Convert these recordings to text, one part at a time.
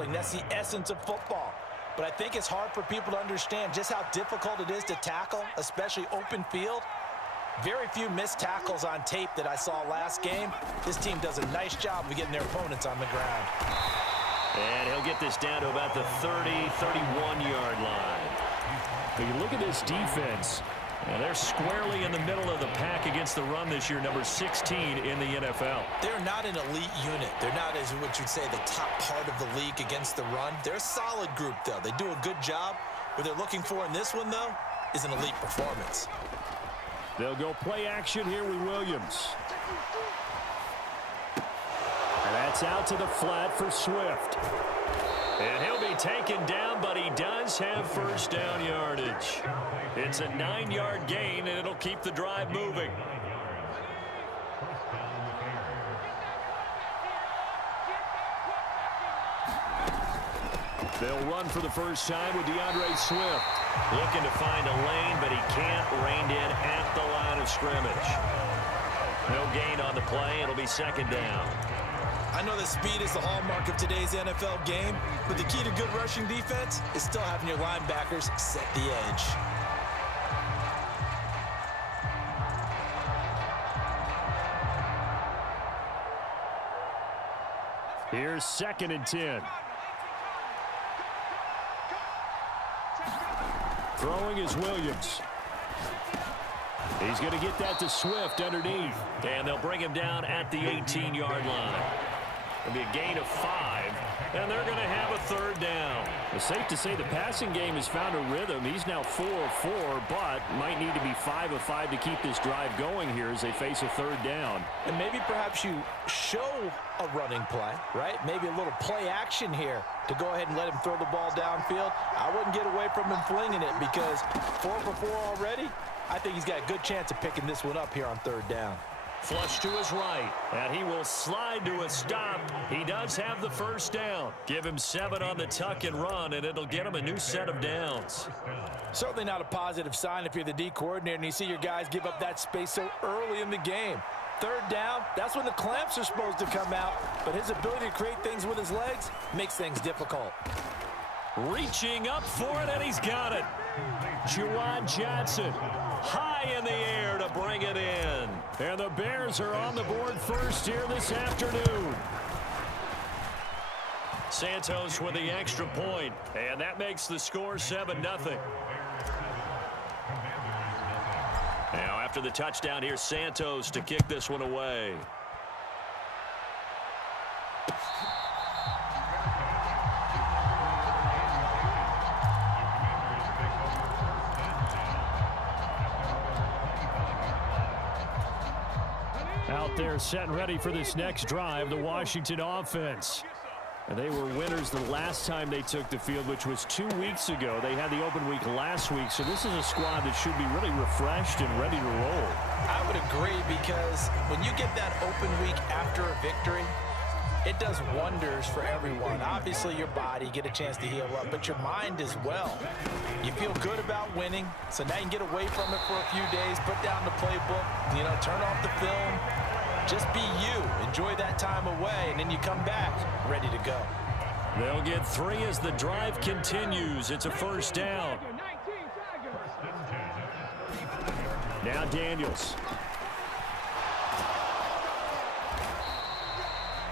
tackling. That's the essence of football. But I think it's hard for people to understand just how difficult it is to tackle, especially open field. Very few missed tackles on tape that I saw last game. This team does a nice job of getting their opponents on the ground. And he'll get this down to about the 30, 31-yard line. When you look at this defense, they're squarely in the middle of the pack against the run this year, number 16 in the NFL. They're not an elite unit. They're not, as what you'd say, the top part of the league against the run. They're a solid group, though. They do a good job. What they're looking for in this one, though, is an elite performance. They'll go play action here with Williams. And that's out to the flat for Swift. And he'll be taken down, but he does have first down yardage. It's a 9-yard gain, and it'll keep the drive moving. They'll run for the first time with DeAndre Swift. Looking to find a lane, but he can't. Reined in at the line of scrimmage. No gain on the play. It'll be second down. I know that speed is the hallmark of today's NFL game, but the key to good rushing defense is still having your linebackers set the edge. Here's 2nd and 10. Throwing is Williams. He's going to get that to Swift underneath. And they'll bring him down at the 18-yard line. It'll be a gain of 5, and they're going to have a third down. It's safe to say the passing game has found a rhythm. He's now 4 of 4, but might need to be 5 of 5 to keep this drive going here as they face a third down. And maybe perhaps you show a running play, right? Maybe a little play action here to go ahead and let him throw the ball downfield. I wouldn't get away from him flinging it because 4 for 4 already. I think he's got a good chance of picking this one up here on third down. Flush to his right, and he will slide to a stop. He does have the first down. Give him 7 on the tuck and run, and it'll get him a new set of downs. Certainly not a positive sign if you're the D coordinator and you see your guys give up that space so early in the game. Third down, that's when the clamps are supposed to come out, but his ability to create things with his legs makes things difficult. Reaching up for it, and he's got it. Juwan Johnson High in the air to bring it in. And the Bears are on the board first here this afternoon. Santos with the extra point, and that makes the score 7-0. Now after the touchdown, here's Santos to kick this one away. Out there set and ready for this next drive, the Washington offense. And they were winners the last time they took the field, which was 2 weeks ago. They had the open week last week, so this is a squad that should be really refreshed and ready to roll. I would agree, because when you get that open week after a victory, it does wonders for everyone. Obviously, your body, get a chance to heal up, but your mind as well. You feel good about winning, so now you can get away from it for a few days, put down the playbook, turn off the film. Just be you. Enjoy that time away, and then you come back ready to go. They'll get 3 as the drive continues. It's a first down. Now Daniels.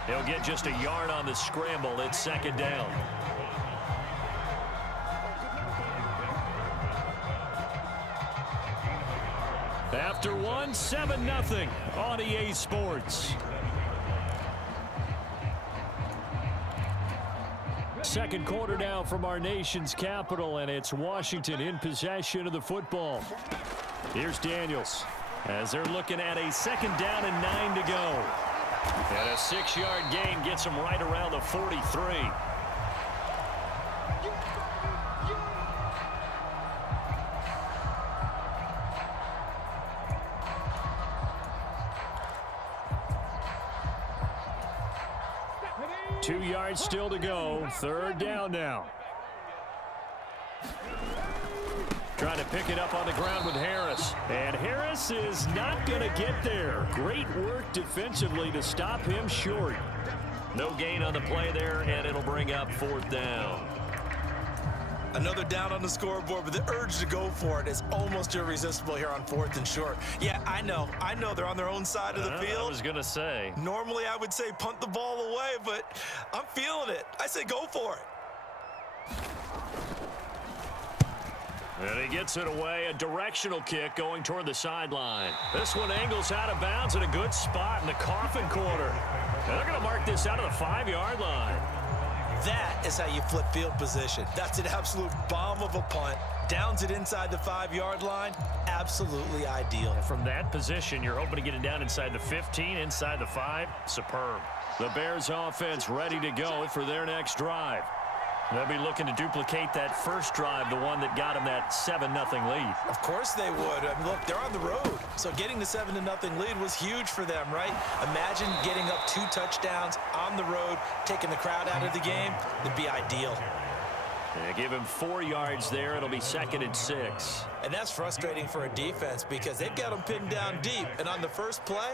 He'll get just a yard on the scramble. It's second down. After 1, 7-0 on EA Sports. Second quarter now from our nation's capital, and it's Washington in possession of the football. Here's Daniels. As they're looking at a second down and 9 to go. And a 6-yard gain gets him right around the 43. Two yards still to go. Third down now. Trying to pick it up on the ground with Harris. And Harris is not going to get there. Great work defensively to stop him short. No gain on the play there, and it'll bring up 4th down. Another down on the scoreboard, but the urge to go for it is almost irresistible here on 4th and short. Yeah, I know they're on their own side of the field. I was going to say. Normally, I would say punt the ball away, but I'm feeling it. I say go for it. And he gets it away, a directional kick going toward the sideline. This one angles out of bounds in a good spot in the coffin corner. And they're going to mark this out of the 5-yard line. That is how you flip field position. That's an absolute bomb of a punt. Downs it inside the 5-yard line. Absolutely ideal. From that position, you're hoping to get it down inside the 15, inside the 5. Superb. The Bears offense ready to go for their next drive. They'll be looking to duplicate that first drive, the one that got them that 7-0 lead. Of course they would. I mean, look, they're on the road. So getting the 7-0 lead was huge for them, right? Imagine getting up 2 touchdowns on the road, taking the crowd out of the game. It'd be ideal. They give him 4 yards there. It'll be 2nd and 6. And that's frustrating for a defense because they've got them pinned down deep. And on the first play,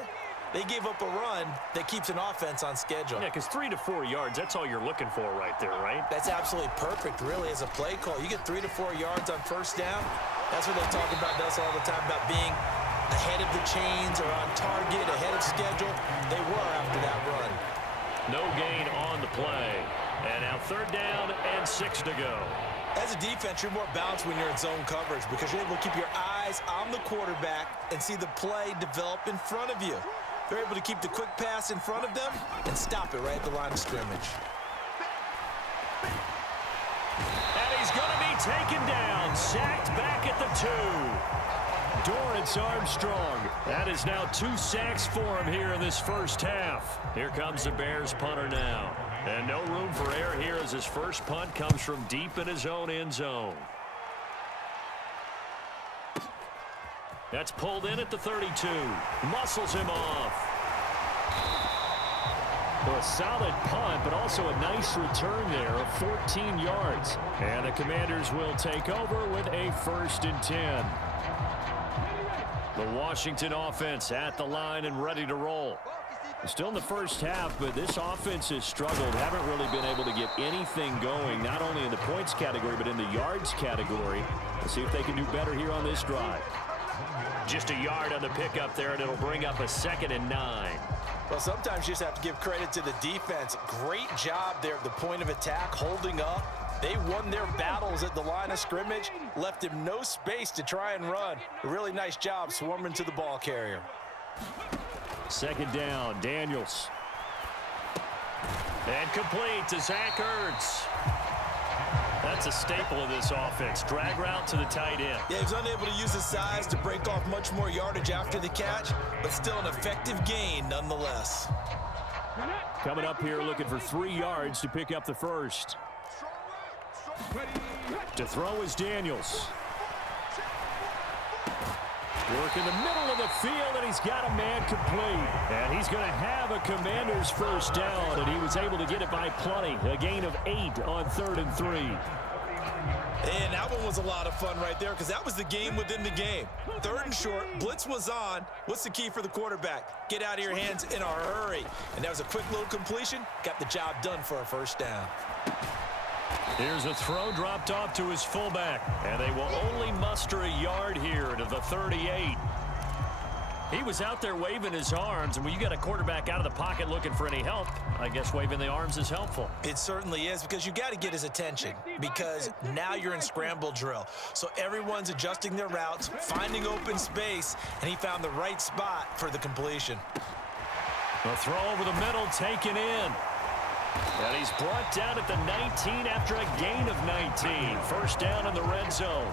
they gave up a run that keeps an offense on schedule. Yeah, because 3 to 4 yards, that's all you're looking for right there, right? That's absolutely perfect, really, as a play call. You get 3 to 4 yards on first down. That's what they talk about us all the time, about being ahead of the chains or on target, ahead of schedule. They were after that run. No gain on the play. And now 3rd down and 6 to go. As a defense, you're more balanced when you're in zone coverage because you're able to keep your eyes on the quarterback and see the play develop in front of you. They're able to keep the quick pass in front of them and stop it right at the line of scrimmage. And he's going to be taken down, sacked back at the 2. Dorrance Armstrong. That is now 2 sacks for him here in this first half. Here comes the Bears punter now. And no room for error here as his first punt comes from deep in his own end zone. That's pulled in at the 32. Muscles him off. Well, a solid punt, but also a nice return there of 14 yards. And the Commanders will take over with a 1st and 10. The Washington offense at the line and ready to roll. Still in the first half, but this offense has struggled. Haven't really been able to get anything going, not only in the points category, but in the yards category. Let's see if they can do better here on this drive. Just a yard on the pickup there, and it'll bring up a 2nd and 9. Well, sometimes you just have to give credit to the defense. Great job there at the point of attack, holding up. They won their battles at the line of scrimmage, left him no space to try and run. A really nice job swarming to the ball carrier. 2nd down, Daniels. And complete to Zach Ertz. That's a staple of this offense. Drag route to the tight end. Yeah, he was unable to use his size to break off much more yardage after the catch, but still an effective gain nonetheless. Coming up here looking for 3 yards to pick up the first. To throw is Daniels. Work in the middle of the field, and he's got a man complete. And he's going to have a Commander's first down, and he was able to get it by plenty. A gain of 8 on 3rd and 3. And that one was a lot of fun right there because that was the game within the game. 3rd and short, blitz was on. What's the key for the quarterback? Get out of your hands in a hurry. And that was a quick little completion. Got the job done for a first down. Here's a throw dropped off to his fullback. And they will only muster a yard here to the 38. He was out there waving his arms, and when you got a quarterback out of the pocket looking for any help, I guess waving the arms is helpful. It certainly is because you got to get his attention because now you're in scramble drill. So everyone's adjusting their routes, finding open space, and he found the right spot for the completion. A throw over the middle taken in. And he's brought down at the 19 after a gain of 19. First down in the red zone.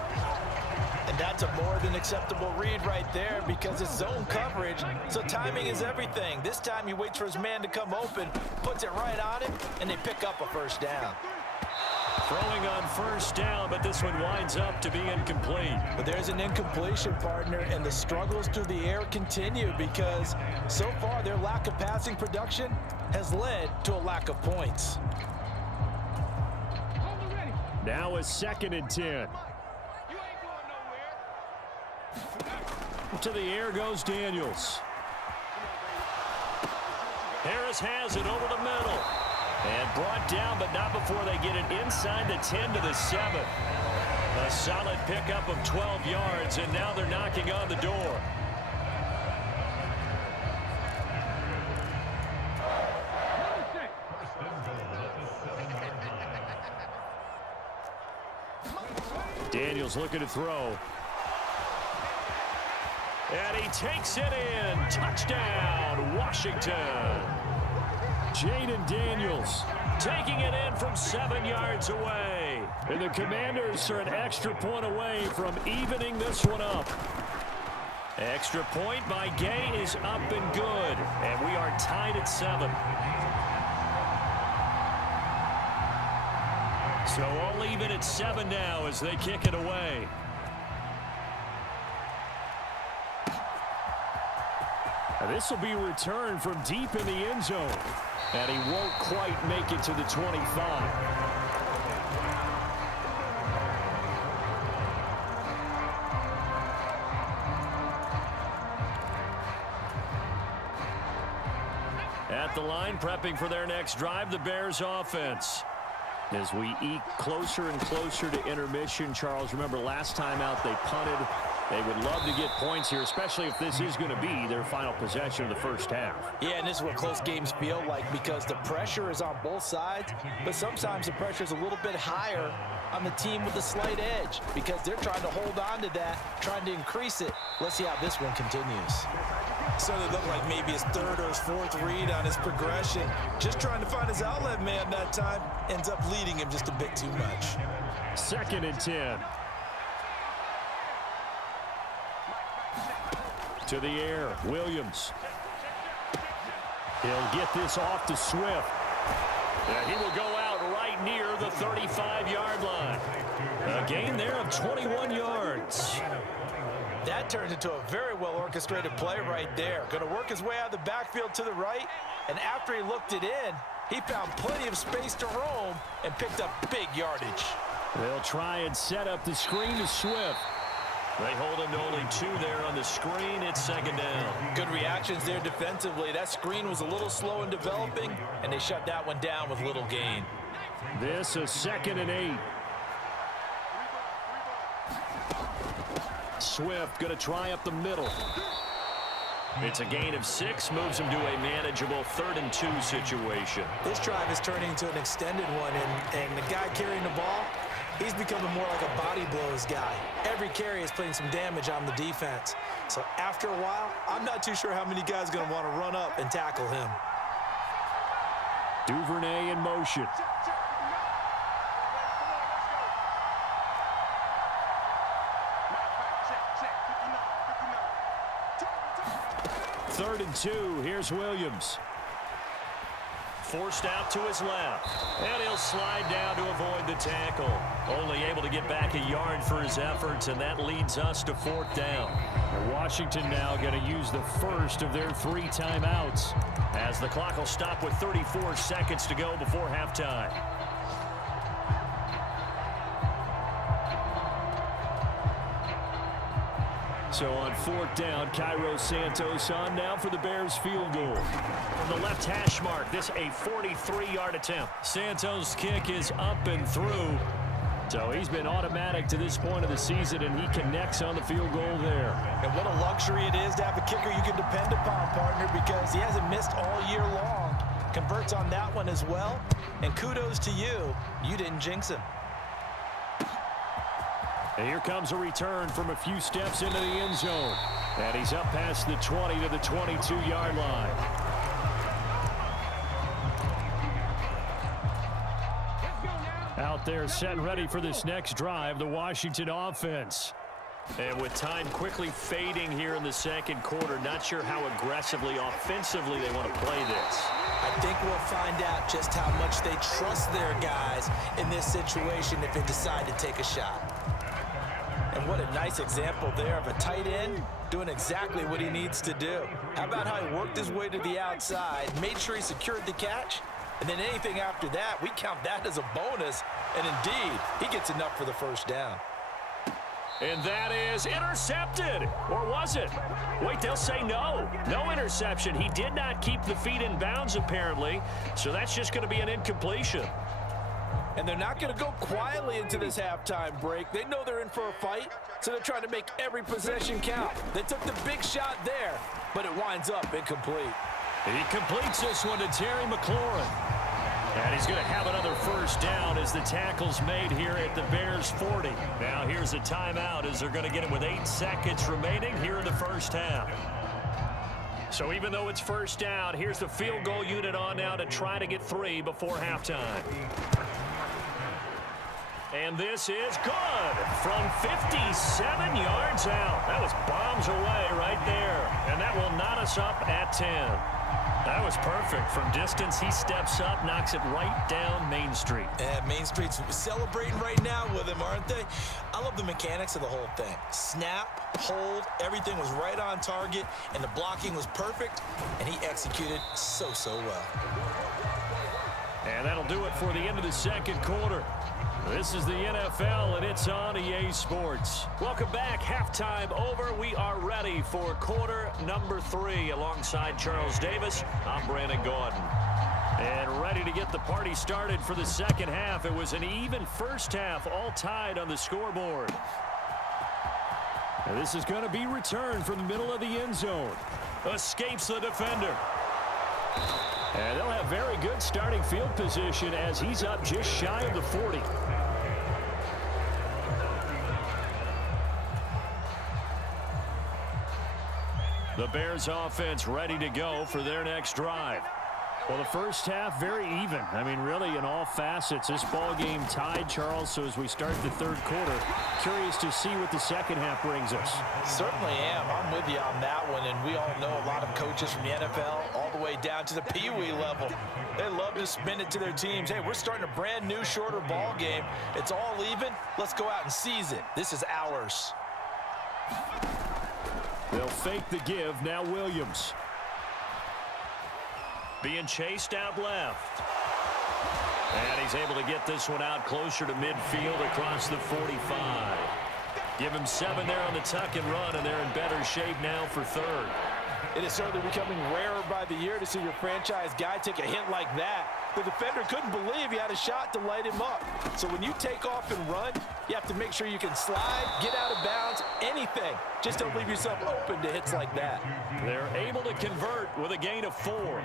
And that's a more than acceptable read right there because it's zone coverage, so timing is everything. This time he waits for his man to come open, puts it right on him, and they pick up a first down. Throwing on first down, but this one winds up to be incomplete. But there's an incompletion, partner, and the struggles through the air continue because so far their lack of passing production has led to a lack of points. Now a 2nd and 10. To the air goes Daniels. Harris has it over the middle. And brought down, but not before they get it inside the 10 to the 7. A solid pickup of 12 yards, and now they're knocking on the door. Daniels looking to throw. And he takes it in. Touchdown, Washington. Jaden Daniels taking it in from 7 yards away. And the Commanders are an extra point away from evening this one up. Extra point by Gay is up and good. And we are tied at 7. So all even at 7 now as they kick it away. Now this will be returned from deep in the end zone. And he won't quite make it to the 25. At the line, prepping for their next drive, the Bears offense. As we eke closer and closer to intermission, Charles, remember last time out they punted. They would love to get points here, especially if this is going to be their final possession of the first half. Yeah, and this is what close games feel like because the pressure is on both sides, but sometimes the pressure is a little bit higher on the team with the slight edge because they're trying to hold on to that, trying to increase it. Let's see how this one continues. So it looked like maybe his third or his fourth read on his progression. Just trying to find his outlet man that time. Ends up leading him just a bit too much. 2nd and 10. To the air, Williams. He'll get this off to Swift. And he will go out right near the 35-yard line. A gain there of 21 yards. That turned into a very well-orchestrated play right there. Going to work his way out of the backfield to the right, and after he looked it in, he found plenty of space to roam and picked up big yardage. They'll try and set up the screen to Swift. They hold him to only 2 there on the screen. It's 2nd down. Good reactions there defensively. That screen was a little slow in developing, and they shut that one down with little gain. This is 2nd and 8. Swift going to try up the middle. It's a gain of 6, moves him to a manageable 3rd and 2 situation. This drive is turning into an extended one, and the guy carrying the ball, he's becoming more like a body blows guy. Every carry is putting some damage on the defense. So after a while, I'm not too sure how many guys are going to want to run up and tackle him. Duvernay in motion. Third and 2. Here's Williams. Forced out to his left. And he'll slide down to avoid the tackle. Only able to get back a yard for his efforts, and that leads us to 4th down. Washington now going to use the first of their 3 timeouts as the clock will stop with 34 seconds to go before halftime. So on 4th down, Cairo Santos on now for the Bears field goal. From the left hash mark, this a 43-yard attempt. Santos' kick is up and through. So he's been automatic to this point of the season, and he connects on the field goal there. And what a luxury it is to have a kicker you can depend upon, partner, because he hasn't missed all year long. Converts on that one as well. And kudos to you. You didn't jinx him. And here comes a return from a few steps into the end zone. And he's up past the 20 to the 22-yard line. Out there set and ready for this next drive, the Washington offense. And with time quickly fading here in the 2nd quarter, not sure how aggressively, offensively they want to play this. I think we'll find out just how much they trust their guys in this situation if they decide to take a shot. And what a nice example there of a tight end doing exactly what he needs to do. How about how he worked his way to the outside, made sure he secured the catch, and then anything after that, we count that as a bonus. And indeed, he gets enough for the first down. And that is intercepted. Or was it? Wait, they'll say no. No interception. He did not keep the feet in bounds, apparently. So that's just going to be an incompletion. And they're not going to go quietly into this halftime break. They know they're in for a fight, so they're trying to make every possession count. They took the big shot there, but it winds up incomplete. He completes this one to Terry McLaurin. And he's going to have another first down as the tackle's made here at the Bears 40. Now here's a timeout as they're going to get it with 8 seconds remaining here in the first half. So even though it's first down, here's the field goal unit on now to try to get 3 before halftime. And this is good from 57 yards out. That was bombs away right there. And that will knot us up at 10. That was perfect. From distance, he steps up, knocks it right down Main Street. And Main Street's celebrating right now with him, aren't they? I love the mechanics of the whole thing. Snap, hold, everything was right on target, and the blocking was perfect, and he executed so well. And that'll do it for the end of the second quarter. This is the NFL, and it's on EA Sports. Welcome back. Halftime over. We are ready for quarter number 3. Alongside Charles Davis, I'm Brandon Gordon. And ready to get the party started for the second half. It was an even first half, all tied on the scoreboard. And this is going to be returned from the middle of the end zone. Escapes the defender. And they'll have very good starting field position as he's up just shy of the 40. The Bears offense ready to go for their next drive. Well, the first half, very even. I mean, really, in all facets, this ball game tied, Charles. So as we start the third quarter, curious to see what the second half brings us. Certainly am. I'm with you on that one. And we all know a lot of coaches from the NFL all the way down to the Pee-wee level. They love to spin it to their teams. Hey, we're starting a brand new, shorter ball game. It's all even. Let's go out and seize it. This is ours. They'll fake the give. Now Williams. Being chased out left. And he's able to get this one out closer to midfield across the 45. Give him 7 there on the tuck and run, and they're in better shape now for third. It is certainly becoming rarer by the year to see your franchise guy take a hit like that. The defender couldn't believe he had a shot to light him up. So when you take off and run, you have to make sure you can slide, get out of bounds, anything. Just don't leave yourself open to hits like that. They're able to convert with a gain of 4.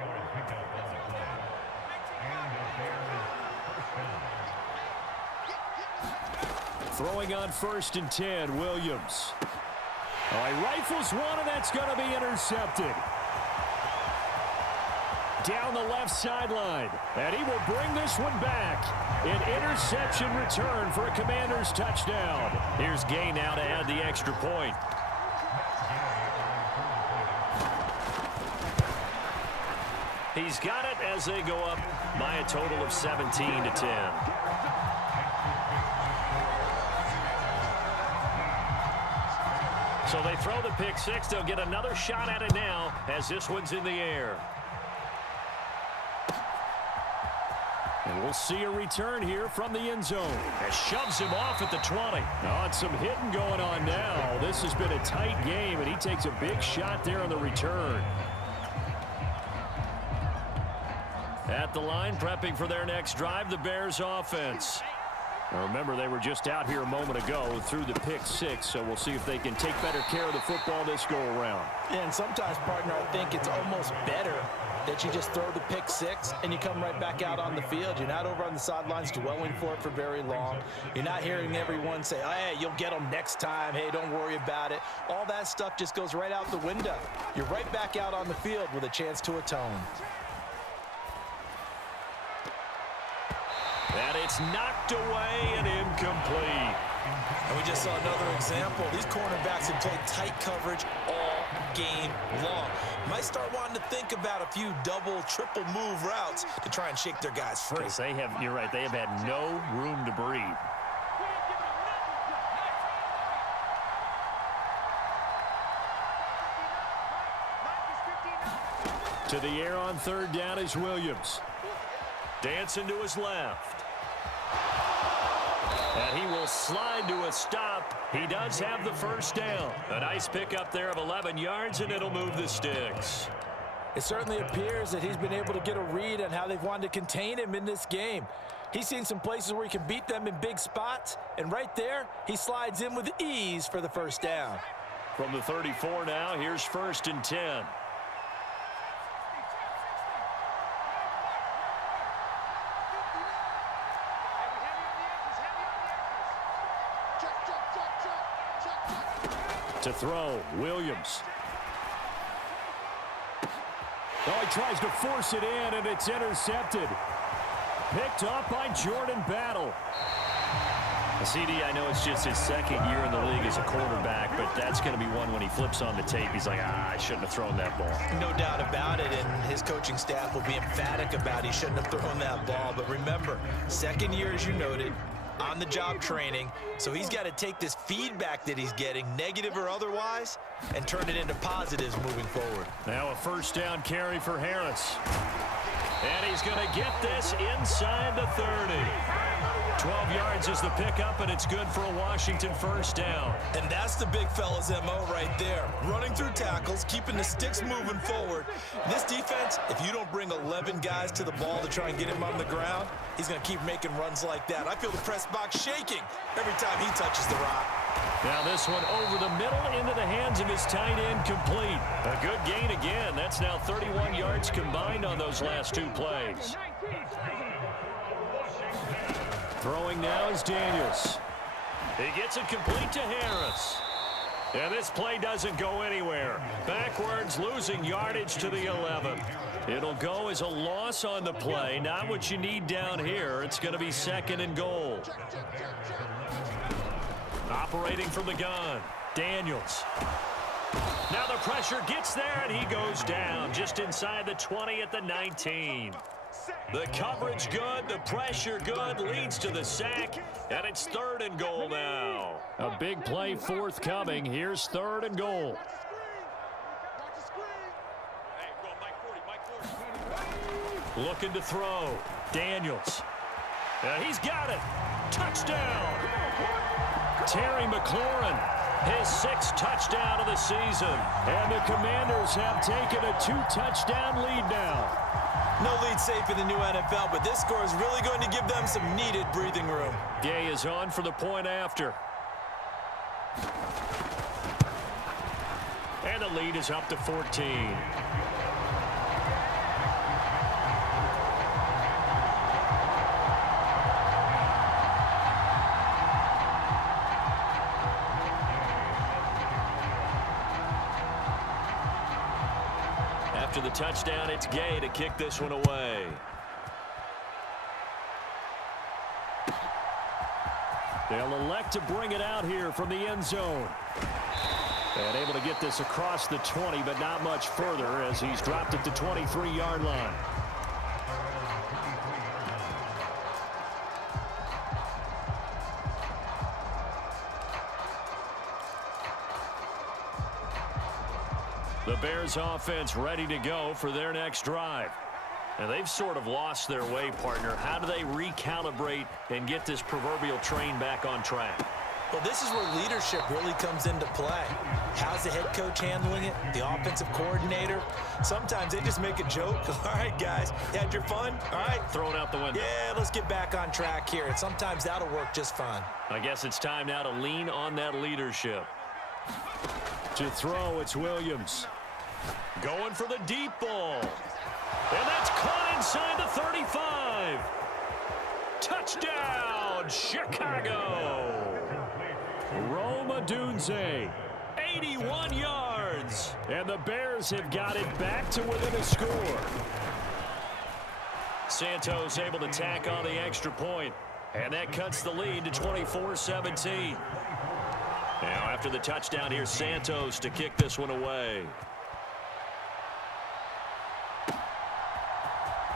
Throwing on 1st and 10, Williams. Oh, he rifles one, and that's going to be intercepted. Down the left sideline, and he will bring this one back. An interception return for a Commanders touchdown. Here's Gay now to add the extra point. He's got it as they go up by a total of 17-10. So they throw the pick 6. They'll get another shot at it now as this one's in the air. And we'll see a return here from the end zone. It shoves him off at the 20. Oh, and some hitting going on now. This has been a tight game, and he takes a big shot there on the return. At the line, prepping for their next drive, the Bears offense. Now remember, they were just out here a moment ago through the pick 6, so we'll see if they can take better care of the football this go-around. Yeah, and sometimes, partner, I think it's almost better that you just throw the pick 6 and you come right back out on the field. You're not over on the sidelines dwelling for it for very long. You're not hearing everyone say, oh, hey, you'll get them next time. Hey, don't worry about it. All that stuff just goes right out the window. You're right back out on the field with a chance to atone. And it's knocked away and incomplete. And we just saw another example. These cornerbacks have played tight coverage all game long. Might start wanting to think about a few double, triple move routes to try and shake their guys free. They have, you're right, they have had no room to breathe. To the air on 3rd down is Williams. Dancing to his left. And he will slide to a stop. He does have the first down. A nice pickup there of 11 yards, and it'll move the sticks. It certainly appears that he's been able to get a read on how they've wanted to contain him in this game. He's seen some places where he can beat them in big spots, and right there, he slides in with ease for the first down. From the 34 now, here's 1st and 10. To throw, Williams. Oh, he tries to force it in, and it's intercepted. Picked up by Jordan Battle. CD, I know it's just his 2nd year in the league as a quarterback, but that's going to be one when he flips on the tape. He's like, I shouldn't have thrown that ball. No doubt about it, and his coaching staff will be emphatic about he shouldn't have thrown that ball. But remember, 2nd year, as you noted, on-the-job training, so he's got to take this feedback that he's getting, negative or otherwise, and turn it into positives moving forward. Now a first down carry for Harris. And he's going to get this inside the 30. 12 yards is the pickup, and it's good for a Washington first down. And that's the big fella's MO right there. Running through tackles, keeping the sticks moving forward. This defense, if you don't bring 11 guys to the ball to try and get him on the ground, he's going to keep making runs like that. I feel the press box shaking every time he touches the rock. Now this one over the middle into the hands of his tight end, complete. A good gain again. That's now 31 yards combined on those last 2 plays. Throwing now is Daniels. He gets it complete to Harris. And this play doesn't go anywhere. Backwards, losing yardage to the 11. It'll go as a loss on the play. Not what you need down here. It's going to be 2nd and goal. Operating from the gun, Daniels. Now the pressure gets there, and he goes down just inside the 20 at the 19. The coverage good, the pressure good, leads to the sack, and it's 3rd and goal now. A big play forthcoming. Here's 3rd and goal. Looking to throw, Daniels. He's got it. Touchdown. Terry McLaurin, his 6th touchdown of the season. And the Commanders have taken a 2-touchdown lead now. No lead safe in the new NFL, but this score is really going to give them some needed breathing room. Gay is on for the point after. And the lead is up to 14. After the touchdown, it's Gay to kick this one away. They'll elect to bring it out here from the end zone. And able to get this across the 20, but not much further as he's dropped at the 23-yard line. The Bears offense ready to go for their next drive. And they've sort of lost their way, partner. How do they recalibrate and get this proverbial train back on track? Well, this is where leadership really comes into play. How's the head coach handling it? The offensive coordinator? Sometimes they just make a joke. All right, guys, you had your fun? All right. Throw it out the window. Yeah, let's get back on track here. And sometimes that'll work just fine. I guess it's time now to lean on that leadership. To throw, it's Williams. Going for the deep ball. And that's caught inside the 35. Touchdown, Chicago. Rome Odunze. 81 yards. And the Bears have got it back to within a score. Santos able to tack on the extra point. And that cuts the lead to 24-17. Now after the touchdown, here's Santos to kick this one away.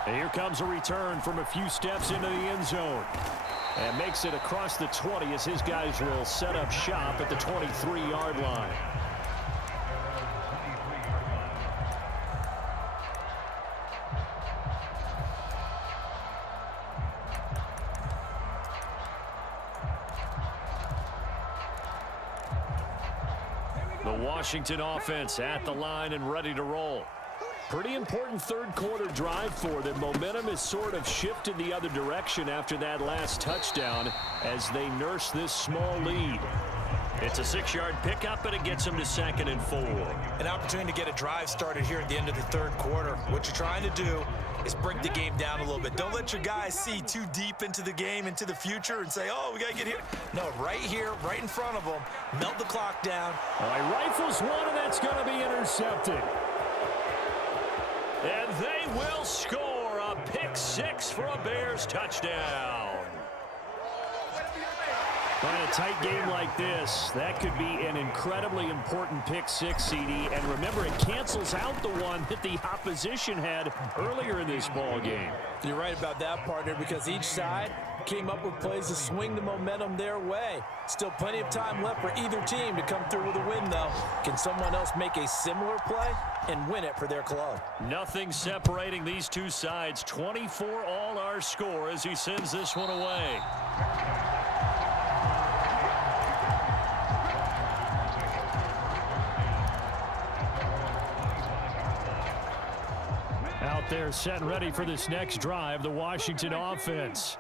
And here comes a return from a few steps into the end zone. And makes it across the 20 as his guys will set up shop at the 23-yard line. The Washington offense at the line and ready to roll. Pretty important third quarter drive for them. Momentum has sort of shifted the other direction after that last touchdown as they nurse this small lead. It's a 6-yard pickup, and it gets them to 2nd and 4. An opportunity to get a drive started here at the end of the third quarter. What you're trying to do is break the game down a little bit. Don't let your guys see too deep into the game, into the future, and say, oh, we got to get here. No, right here, right in front of them. Melt the clock down. All right, rifles one, and that's going to be intercepted. And they will score a pick 6 for a Bears touchdown. In a tight game like this, that could be an incredibly important pick 6, CD. And remember, it cancels out the one that the opposition had earlier in this ball game. You're right about that, partner, because each side came up with plays to swing the momentum their way. Still plenty of time left for either team to come through with a win, though. Can someone else make a similar play and win it for their club? Nothing separating these two sides. 24 all our score as he sends this one away. Out there set and ready for this next drive, the Washington offense.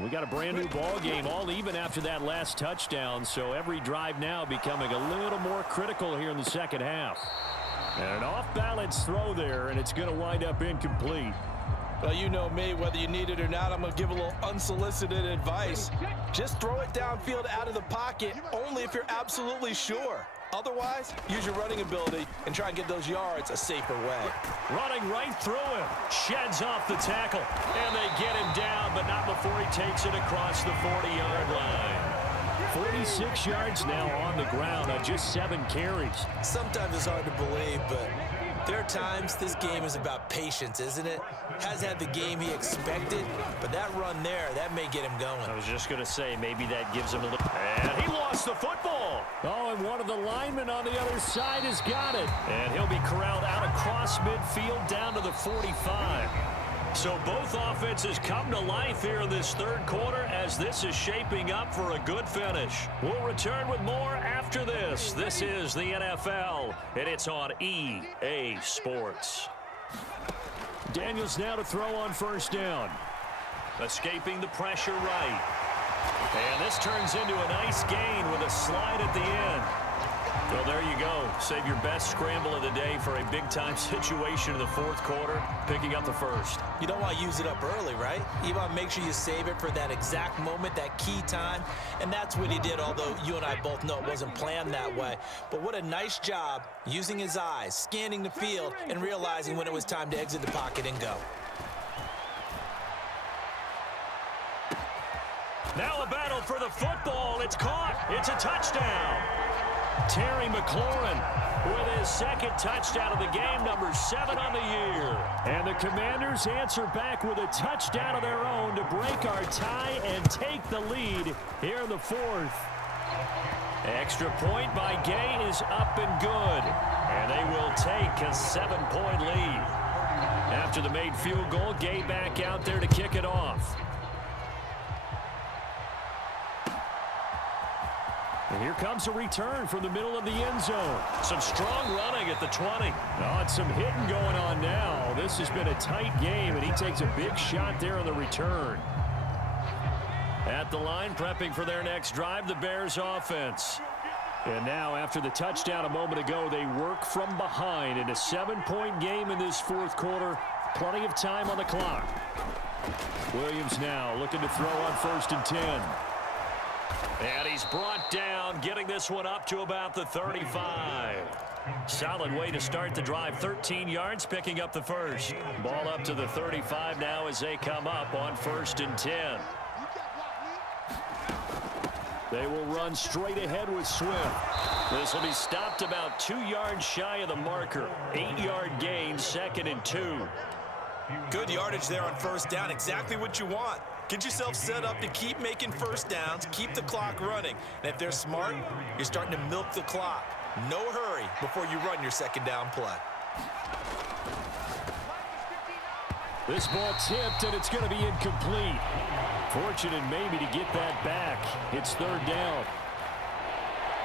We got a brand new ball game, all even after that last touchdown, so every drive now becoming a little more critical here in the second half. And an off-balance throw there, and it's going to wind up incomplete. Well, you know me, whether you need it or not, I'm going to give a little unsolicited advice. Just throw it downfield out of the pocket, only if you're absolutely sure. Otherwise, use your running ability and try and get those yards a safer way. Running right through him. Sheds off the tackle. And they get him down, but not before he takes it across the 40-yard line. 46 yards now on the ground on just 7 carries. Sometimes it's hard to believe, but there are times this game is about patience, isn't it? Has had the game he expected, but that run there, that may get him going. I was just going to say, maybe that gives him a little... And he lost the football. Oh, and one of the linemen on the other side has got it. And he'll be corralled out across midfield down to the 45. So both offenses come to life here in this third quarter as this is shaping up for a good finish. We'll return with more after this. This is the NFL, and it's on EA Sports. Daniels now to throw on first down. Escaping the pressure right. And this turns into a nice gain with a slide at the end. Well, there you go. Save your best scramble of the day for a big-time situation in the fourth quarter, picking up the first. You don't want to use it up early, right? You want to make sure you save it for that exact moment, that key time. And that's what he did, although you and I both know it wasn't planned that way. But what a nice job using his eyes, scanning the field, and realizing when it was time to exit the pocket and go. Now a battle for the football. It's caught. It's a touchdown. Terry McLaurin with his second touchdown of the game, number 7 on the year. And the Commanders answer back with a touchdown of their own to break our tie and take the lead here in the fourth. Extra point by Gay is up and good. And they will take a 7-point lead. After the made field goal, Gay back out there to kick it off. And here comes a return from the middle of the end zone. Some strong running at the 20. Oh, and some hitting going on now. This has been a tight game, and he takes a big shot there on the return. At the line, prepping for their next drive, the Bears offense. And now, after the touchdown a moment ago, they work from behind in a 7-point game in this fourth quarter. Plenty of time on the clock. Williams now looking to throw on 1st and 10. And he's brought down, getting this one up to about the 35. Solid way to start the drive. 13 yards, picking up the first. Ball up to the 35 now as they come up on 1st and 10. They will run straight ahead with Swift. This will be stopped about 2 yards shy of the marker. 8-yard gain, 2nd and 2. Good yardage there on first down. Exactly what you want. Get yourself set up to keep making first downs, keep the clock running. And if they're smart, you're starting to milk the clock. No hurry before you run your second down play. This ball tipped, and it's going to be incomplete. Fortunate maybe to get that back. It's 3rd down.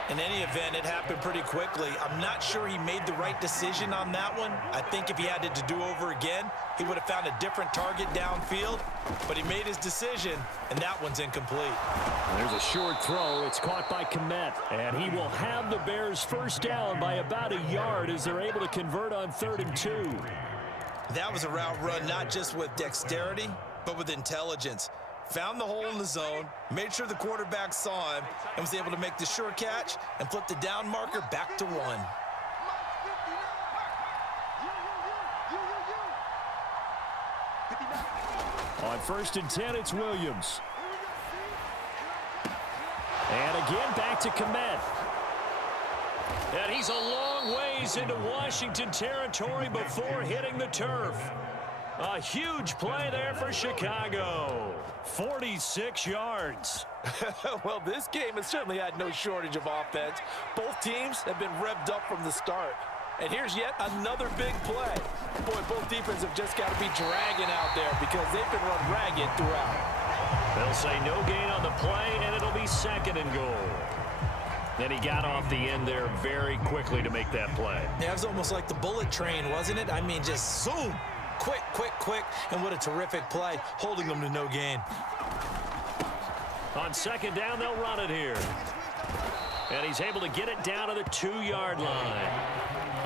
In any event, it happened pretty quickly. I'm not sure he made the right decision on that one. I think if he had to do over again, he would have found a different target downfield. But he made his decision, and that one's incomplete. There's a short throw. It's caught by Kmet. And he will have the Bears first down by about a yard as they're able to convert on 3rd and 2. That was a route run not just with dexterity, but with intelligence. Found the hole in the zone, made sure the quarterback saw him, and was able to make the sure catch and flip the down marker back to 1. On 1st and 10, it's Williams. And again, back to Kmet. And he's a long ways into Washington territory before hitting the turf. A huge play there for Chicago. 46 yards. Well, this game has certainly had no shortage of offense. Both teams have been revved up from the start. And here's yet another big play. Boy, both defenses have just got to be dragging out there because they've been run ragged throughout. They'll say no gain on the play, and it'll be 2nd and goal. Then he got off the end there very quickly to make that play. Yeah, it was almost like the bullet train, wasn't it? I mean, just zoom. Quick, quick, quick. And what a terrific play, holding them to no gain. On 2nd down, they'll run it here. And he's able to get it down to the 2-yard line.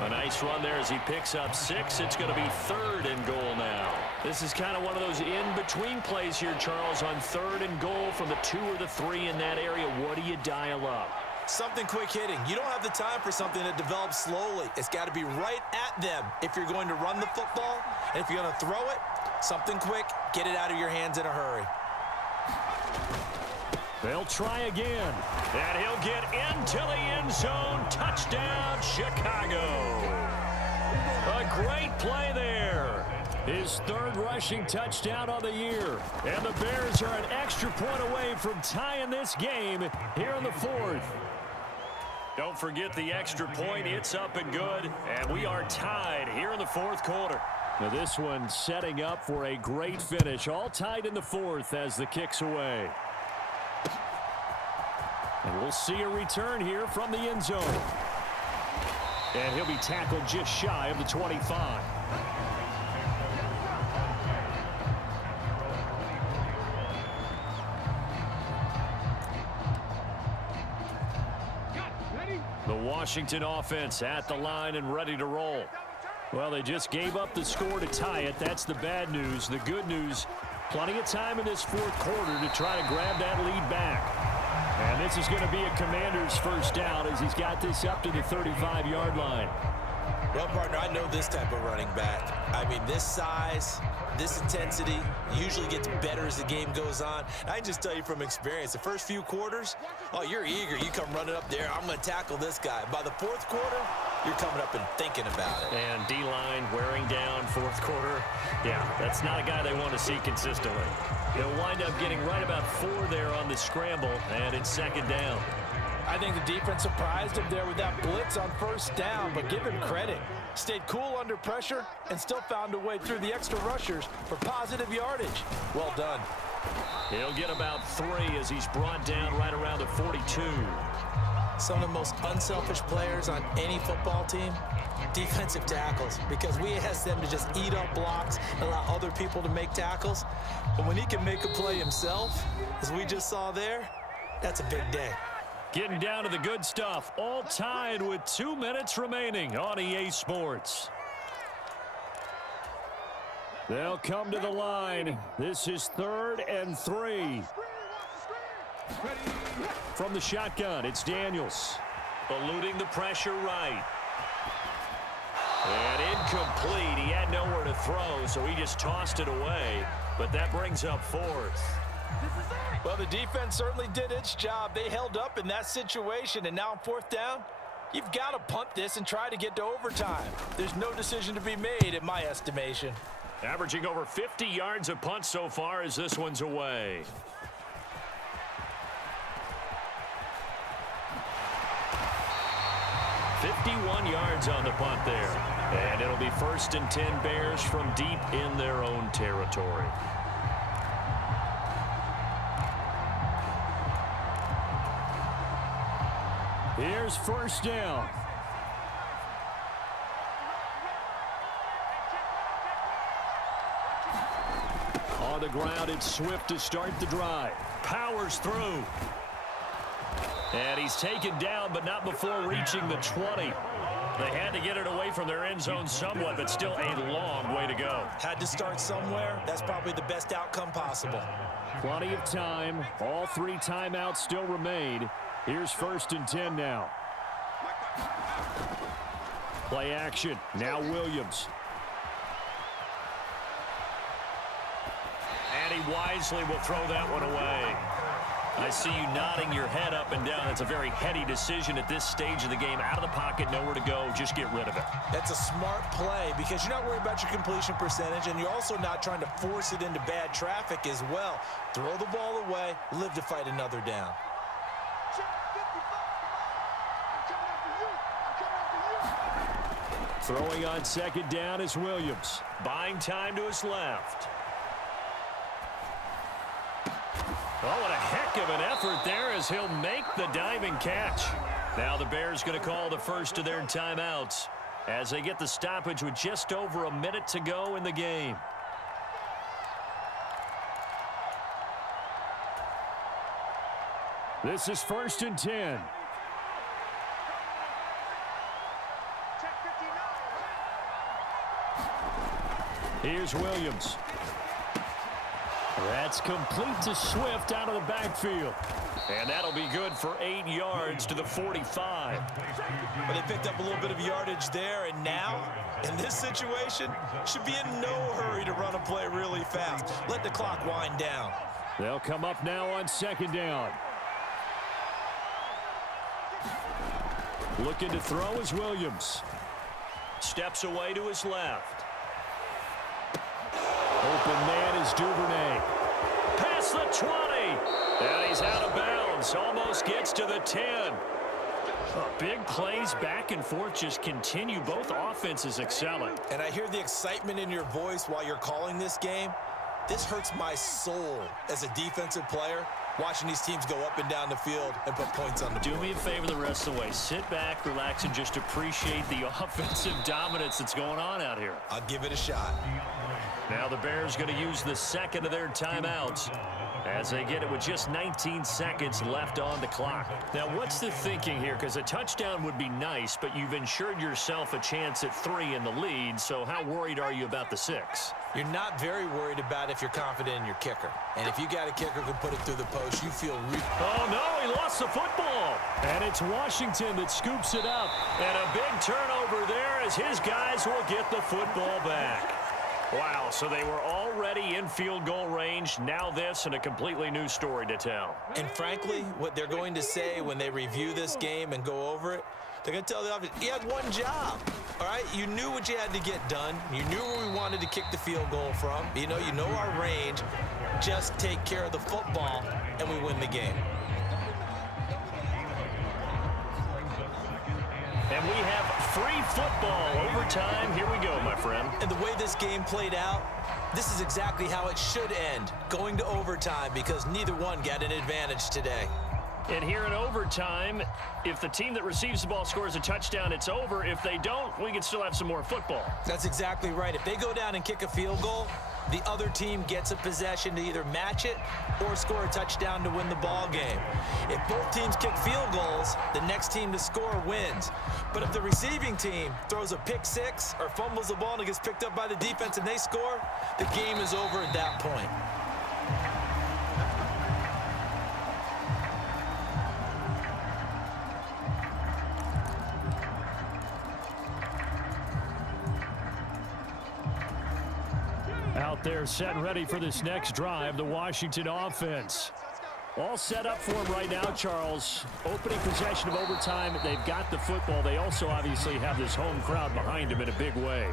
A nice run there as he picks up 6. It's going to be 3rd and goal now. This is kind of one of those in-between plays here, Charles, on 3rd and goal from the 2 or the 3 in that area. What do you dial up? Something quick hitting. You don't have the time for something that develops slowly. It's got to be right at them if you're going to run the football. And if you're going to throw it, something quick, get it out of your hands in a hurry. They'll try again. And he'll get into the end zone. Touchdown, Chicago. A great play there. His 3rd rushing touchdown on the year. And the Bears are an extra point away from tying this game here in the 4th. Don't forget the extra point. It's up and good. And we are tied here in the 4th quarter. Now this one setting up for a great finish. All tied in the 4th as the kick's away. And we'll see a return here from the end zone. And he'll be tackled just shy of the 25. The Washington offense at the line and ready to roll. Well, they just gave up the score to tie it. That's the bad news. The good news, plenty of time in this 4th quarter to try to grab that lead back. And this is going to be a Commander's first down as he's got this up to the 35-yard line. Well, partner, I know this type of running back. I mean, this size, this intensity usually gets better as the game goes on. I can just tell you from experience, the first few quarters, oh, you're eager. You come running up there, I'm going to tackle this guy. By the 4th quarter, you're coming up and thinking about it. And D-line wearing down 4th quarter. Yeah, that's not a guy they want to see consistently. He'll wind up getting right about 4 there on the scramble, and it's 2nd down. I think the defense surprised him there with that blitz on 1st down, but give him credit. Stayed cool under pressure and still found a way through the extra rushers for positive yardage. Well done. He'll get about 3 as he's brought down right around the 42. Some of the most unselfish players on any football team, defensive tackles, because we ask them to just eat up blocks and allow other people to make tackles. But when he can make a play himself, as we just saw there, that's a big day. Getting down to the good stuff, all tied with 2 minutes remaining on EA Sports. They'll come to the line. This is 3rd and 3. From the shotgun, it's Daniels. Eluding the pressure right. And incomplete. He had nowhere to throw, so he just tossed it away. But that brings up 4th. Well, the defense certainly did its job. They held up in that situation, and now on 4th down, you've got to punt this and try to get to overtime. There's no decision to be made, in my estimation. Averaging over 50 yards a punt so far as this one's away. .51 yards on the punt there. And it'll be 1st and 10 Bears from deep in their own territory. Here's first down. On the ground, it's Swift to start the drive. Powers through. And he's taken down, but not before reaching the 20. They had to get it away from their end zone somewhat, but still a long way to go. Had to start somewhere. That's probably the best outcome possible. Plenty of time. All 3 timeouts still remain. Here's 1st and 10 now. Play action. Now Williams. And he wisely will throw that one away. I see you nodding your head up and down. It's a very heady decision at this stage of the game. Out of the pocket, nowhere to go. Just get rid of it. That's a smart play because you're not worried about your completion percentage, and you're also not trying to force it into bad traffic as well. Throw the ball away, live to fight another down. Throwing on 2nd down is Williams. Buying time to his left. Oh, what a heck of an effort there as he'll make the diving catch. Now the Bears going to call the first of their timeouts as they get the stoppage with just over a minute to go in the game. This is 1st and 10. Here's Williams. That's complete to Swift out of the backfield. And that'll be good for 8 yards to the 45. But they picked up a little bit of yardage there, and now, in this situation, should be in no hurry to run a play really fast. Let the clock wind down. They'll come up now on 2nd down. Looking to throw is Williams. Steps away to his left. Open man is Duvernay. Past the 20. And he's out of bounds. Almost gets to the 10. Big plays back and forth just continue. Both offenses excelling. And I hear the excitement in your voice while you're calling this game. This hurts my soul as a defensive player, watching these teams go up and down the field and put points on the board. Do me a favor the rest of the way. Sit back, relax, and just appreciate the offensive dominance that's going on out here. I'll give it a shot. Now the Bears going to use the 2nd of their timeouts as they get it with just 19 seconds left on the clock. Now what's the thinking here? Because a touchdown would be nice, but you've ensured yourself a chance at 3 in the lead, so how worried are you about the 6? You're not very worried about if you're confident in your kicker. And if you got a kicker who can put it through the post, you feel Oh, no, he lost the football. And it's Washington that scoops it up. And a big turnover there as his guys will get the football back. Wow, so they were already in field goal range. Now this and a completely new story to tell. And frankly, what they're going to say when they review this game and go over it, they're going to tell the offense, you had one job, all right? You knew what you had to get done. You knew where we wanted to kick the field goal from. You know our range. Just take care of the football, and we win the game. And we have free football overtime. Here we go, my friend. And the way this game played out, this is exactly how it should end, going to overtime, because neither one got an advantage today. And here in overtime, if the team that receives the ball scores a touchdown, it's over. If they don't, we can still have some more football. That's exactly right. If they go down and kick a field goal, the other team gets a possession to either match it or score a touchdown to win the ball game. If both teams kick field goals, the next team to score wins. But if the receiving team throws a pick six or fumbles the ball and it gets picked up by the defense and they score, the game is over at that point. Out there set and ready for this next drive, the Washington offense. All set up for him right now, Charles. Opening possession of overtime. They've got the football. They also obviously have this home crowd behind them in a big way.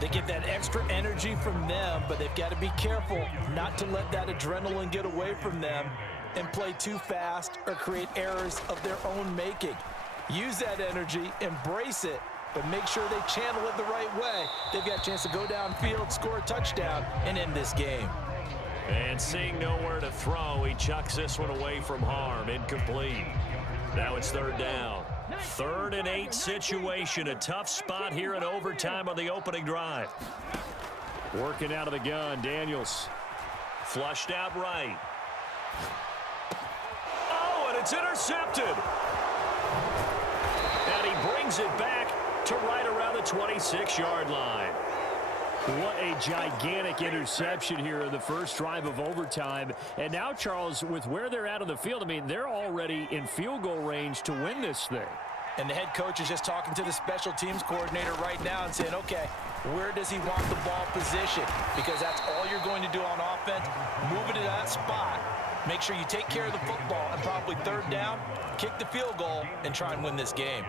They get that extra energy from them, but they've got to be careful not to let that adrenaline get away from them and play too fast or create errors of their own making. Use that energy, embrace it, but make sure they channel it the right way. They've got a chance to go downfield, score a touchdown, and end this game. And seeing nowhere to throw, he chucks this one away from harm. Incomplete. Now it's third down. 3rd and 8 situation. A tough spot here in overtime on the opening drive. Working out of the gun, Daniels. Flushed out right. Oh, and it's intercepted. And he brings it back to right around the 26-yard line. What a gigantic interception here in the first drive of overtime. And now, Charles, with where they're at on the field, I mean, they're already in field goal range to win this thing. And the head coach is just talking to the special teams coordinator right now and saying, okay, where does he want the ball positioned? Because that's all you're going to do on offense. Move it to that spot. Make sure you take care of the football and probably 3rd down, kick the field goal, and try and win this game.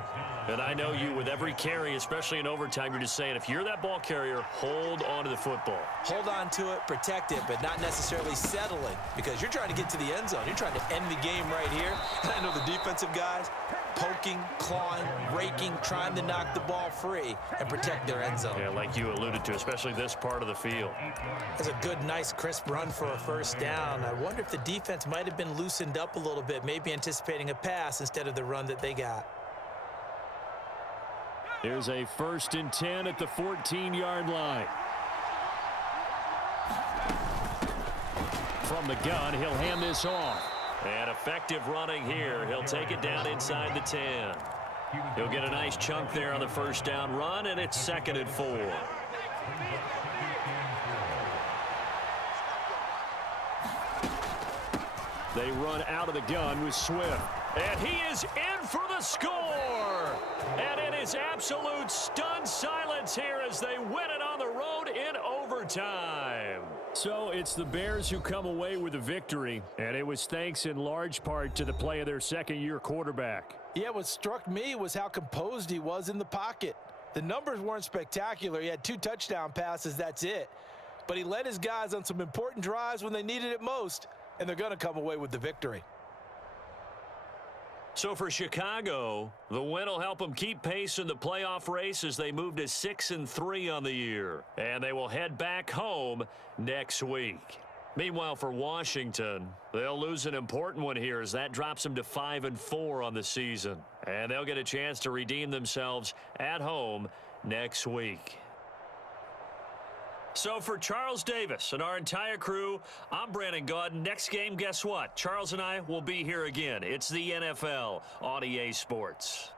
And I know you, with every carry, especially in overtime, you're just saying, if you're that ball carrier, hold on to the football. Hold on to it, protect it, but not necessarily settling, because you're trying to get to the end zone. You're trying to end the game right here. And I know the defensive guys poking, clawing, raking, trying to knock the ball free and protect their end zone. Yeah, like you alluded to, especially this part of the field. That's a good, nice, crisp run for a 1st down. I wonder if the defense might have been loosened up a little bit, maybe anticipating a pass instead of the run that they got. There's a 1st and 10 at the 14-yard line. From the gun, he'll hand this off. And effective running here. He'll take it down inside the 10. He'll get a nice chunk there on the 1st down run, and it's 2nd and 4. They run out of the gun with Swift. And he is in for the score. And it is absolute stunned silence here as they win it on the road in overtime. So it's the Bears who come away with a victory, and it was thanks in large part to the play of their 2nd-year quarterback. Yeah, what struck me was how composed he was in the pocket. The numbers weren't spectacular. He had 2 touchdown passes, that's it. But he led his guys on some important drives when they needed it most, and they're going to come away with the victory. So for Chicago, the win will help them keep pace in the playoff race as they move to 6-3 on the year. And they will head back home next week. Meanwhile, for Washington, they'll lose an important one here as that drops them to 5-4 on the season. And they'll get a chance to redeem themselves at home next week. So for Charles Davis and our entire crew, I'm Brandon Gaudin. Next game, guess what? Charles and I will be here again. It's the NFL on EA Sports.